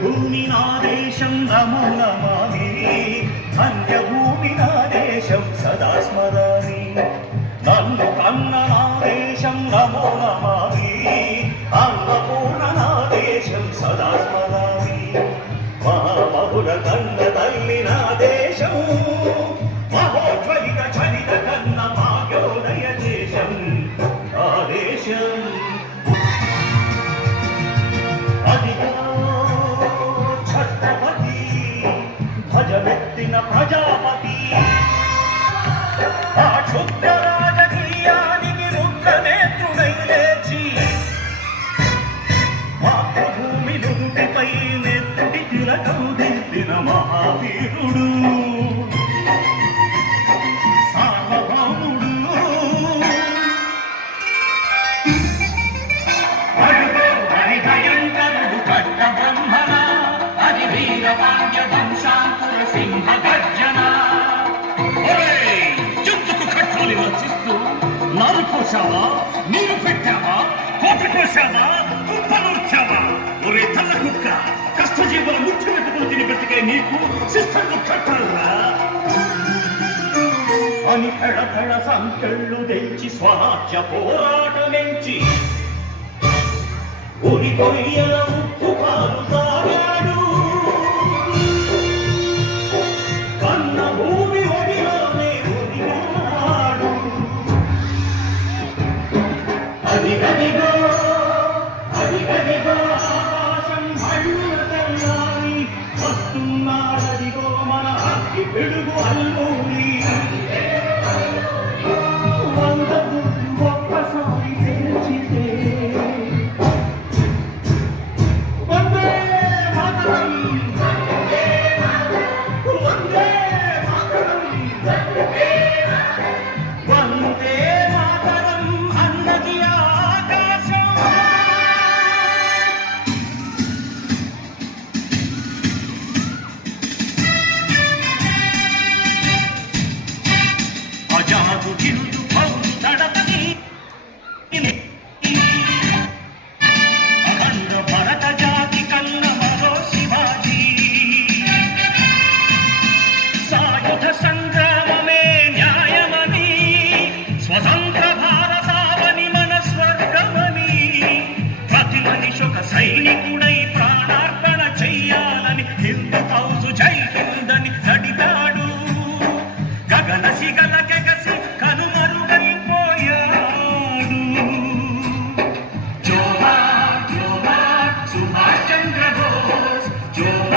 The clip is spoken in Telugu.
పుణ్యభూమి నా దేశం నమో నమామి, ధన్యభూమి నా దేశం సదా స్మరామి. నన్ను కన్న నా దేశం నమో నమామి, అన్నపూర్ణ నా దేశం సదా స్మరామి. మహామహుల కన్న తల్లి నా దేశం, మహోజ్వలిత చలిత కన్న భాగ్యోదయ దేశం నా దేశం. అదిగో ఛత్రపతి భజమెత్తిన ప్రజాపతి, ఆ క్షుద్ర రాజకీయానికి రుద్రనేత్రుడై లేచి మాతృభూమి నుదుటిపై నెత్తుటి తిలకం దిద్దిన మహావీరుడు, సార్వభౌముడు. అడుగో హరిభయంకరుడు కట్ట బ్రహ్మణ, అది వీరపాండ్య వంశాంకుర సింహ గర్జన. జంతుకు కట్టాలి రచిస్తూ నారు కోశావా, నీరు పెట్టావా, కోట కోశావా, కుప్పనూర్చావా? ఒరే తల్ల కుక్క, కష్టజీవుల ముఖ్య వెతుకులు తిని బ్రతికే నీకు శిస్తకు కట్టాలరా అని ఎడతెడ సంకెళ్ళు తెంచి స్వరాజ్య పోరాటమెంచి ఉరి కొయ్యల ఉప్పు పాలు తాగాడు. కన్న భూమి ఒడిలోనే ఒడిగాడు. అదిగదిగో అదిగదిగో ఆకాశం హళ్ళున తెల్లారి వస్తున్నాడదిగో మన అగ్గి పిడుగు అల్లూరి. వందకు ఒక్కసారి తెలిచితే వందే మాతరం, వందే మాతరం, వందే మాతరం అన్నది ఆకాశం. అజాదు హిందు ఫౌజు దడపని అఖండ భరత జాతి కన్న మరో శివాజీ. సాయుధ సంగ్రామమే న్యాయమని, స్వతంత్ర భారతావని మన స్వర్గమని, ప్రతి మనిషొక సైనికుడై ప్రాణార్పణ చెయ్యాలని హిందూ ఫౌజు జై హిందని నడిపాడు. గగన సిగల గగసి కనుమరుగైపోయాడు. జోహార్ జోహార్ సుభాష్ చంద్ర బోస్, జోహార్